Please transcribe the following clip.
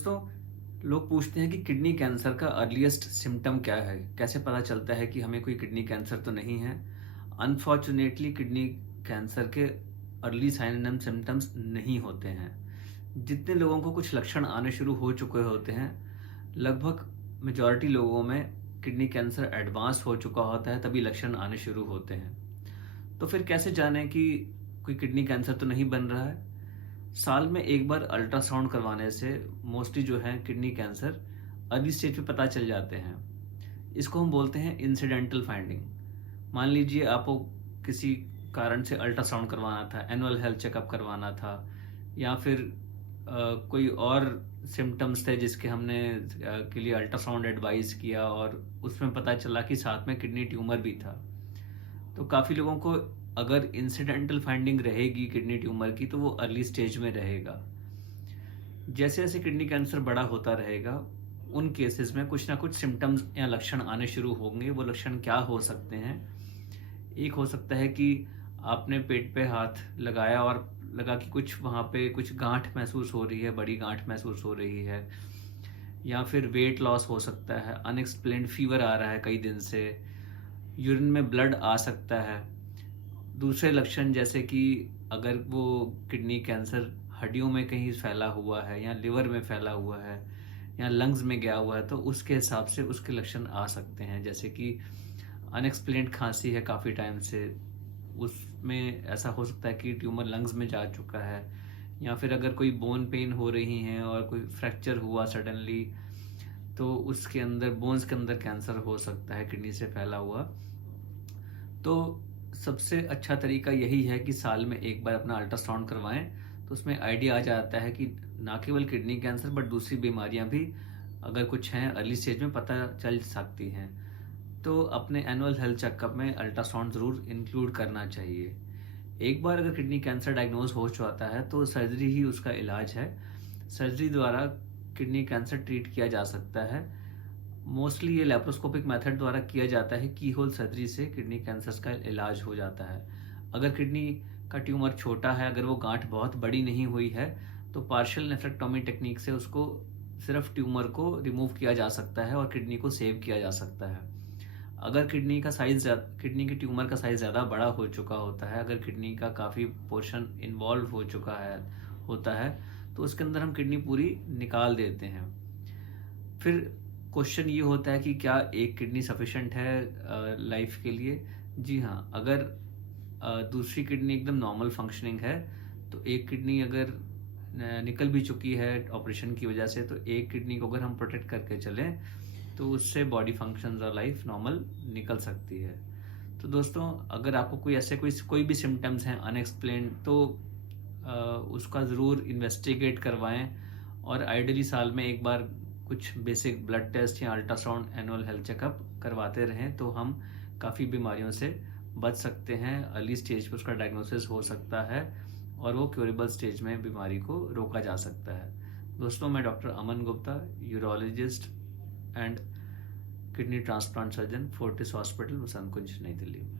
दोस्तों, लोग पूछते हैं कि किडनी कैंसर का अर्लीस्ट सिम्पटम क्या है? कैसे पता चलता है कि हमें कोई किडनी कैंसर तो नहीं है? अनफॉर्चुनेटली किडनी कैंसर के अर्ली साइन एंड सिम्पटम्स नहीं होते हैं। जितने लोगों को कुछ लक्षण आने शुरू हो चुके होते हैं, लगभग मेजॉरिटी लोगों में किडनी कैंसर एडवांस हो चुका होता है, तभी लक्षण आने शुरू होते हैं। तो फिर कैसे जानें कि कोई किडनी कैंसर तो नहीं बन रहा है? साल में एक बार अल्ट्रासाउंड करवाने से मोस्टली जो है किडनी कैंसर अर्ली स्टेज पे पता चल जाते हैं। इसको हम बोलते हैं इंसिडेंटल फाइंडिंग। मान लीजिए आपको किसी कारण से अल्ट्रासाउंड करवाना था, एनुअल हेल्थ चेकअप करवाना था, या फिर कोई और सिम्टम्स थे जिसके हमने के लिए अल्ट्रासाउंड एडवाइस किया और उसमें पता चला कि साथ में किडनी ट्यूमर भी था। तो काफ़ी लोगों को अगर इंसिडेंटल फाइंडिंग रहेगी किडनी ट्यूमर की, तो वो अर्ली स्टेज में रहेगा। जैसे जैसे किडनी कैंसर बड़ा होता रहेगा, उन केसेस में कुछ ना कुछ सिम्टम्स या लक्षण आने शुरू होंगे। वो लक्षण क्या हो सकते हैं? एक हो सकता है कि आपने पेट पे हाथ लगाया और लगा कि कुछ वहाँ पे कुछ गांठ महसूस हो रही है, बड़ी गांठ महसूस हो रही है, या फिर वेट लॉस हो सकता है, अनएक्सप्लेन्ड फीवर आ रहा है कई दिन से, यूरिन में ब्लड आ सकता है। दूसरे लक्षण जैसे कि अगर वो किडनी कैंसर हड्डियों में कहीं फैला हुआ है, या लिवर में फैला हुआ है, या लंग्स में गया हुआ है, तो उसके हिसाब से उसके लक्षण आ सकते हैं। जैसे कि अनएक्सप्लेन्ड खांसी है काफ़ी टाइम से, उसमें ऐसा हो सकता है कि ट्यूमर लंग्स में जा चुका है। या फिर अगर कोई बोन पेन हो रही है और कोई फ्रैक्चर हुआ सडनली, तो उसके अंदर बोन्स के अंदर कैंसर हो सकता है किडनी से फैला हुआ। तो सबसे अच्छा तरीका यही है कि साल में एक बार अपना अल्ट्रासाउंड करवाएं, तो उसमें आइडिया आ जाता है कि ना केवल किडनी कैंसर बट दूसरी बीमारियां भी अगर कुछ हैं अर्ली स्टेज में पता चल सकती हैं। तो अपने एनुअल हेल्थ चेकअप में अल्ट्रासाउंड ज़रूर इंक्लूड करना चाहिए। एक बार अगर किडनी कैंसर डायग्नोज हो जाता है तो सर्जरी ही उसका इलाज है। सर्जरी द्वारा किडनी कैंसर ट्रीट किया जा सकता है। मोस्टली ये लेप्रोस्कोपिक मेथड द्वारा किया जाता है। की होल सर्जरी से किडनी कैंसर का इलाज हो जाता है। अगर किडनी का ट्यूमर छोटा है, अगर वो गांठ बहुत बड़ी नहीं हुई है, तो पार्शियल नेफ्रेक्टोमी टेक्निक से उसको सिर्फ ट्यूमर को रिमूव किया जा सकता है और किडनी को सेव किया जा सकता है। अगर किडनी की ट्यूमर का साइज ज़्यादा बड़ा हो चुका होता है, अगर किडनी का काफ़ी पोर्शन इन्वॉल्व हो चुका है होता है, तो उसके अंदर हम किडनी पूरी निकाल देते हैं। फिर क्वेश्चन ये होता है कि क्या एक किडनी सफिशेंट है लाइफ के लिए? जी हाँ, अगर दूसरी किडनी एकदम नॉर्मल फंक्शनिंग है, तो एक किडनी अगर निकल भी चुकी है ऑपरेशन की वजह से, तो एक किडनी को अगर हम प्रोटेक्ट करके चलें, तो उससे बॉडी फंक्शंस और लाइफ नॉर्मल निकल सकती है। तो दोस्तों, अगर आपको कोई भी सिम्टम्स हैं अनएक्सप्लेन्ड, तो उसका ज़रूर इन्वेस्टिगेट करवाएं, और आइडियली साल में एक बार कुछ बेसिक ब्लड टेस्ट या अल्ट्रासाउंड एनुअल हेल्थ चेकअप करवाते रहें, तो हम काफ़ी बीमारियों से बच सकते हैं। अर्ली स्टेज पर उसका डायग्नोसिस हो सकता है और वो क्योरेबल स्टेज में बीमारी को रोका जा सकता है। दोस्तों, मैं doctor Aman Gupta, urologist and kidney transplant surgeon, Fortis hospital, Vasant Kunj, New Delhi में।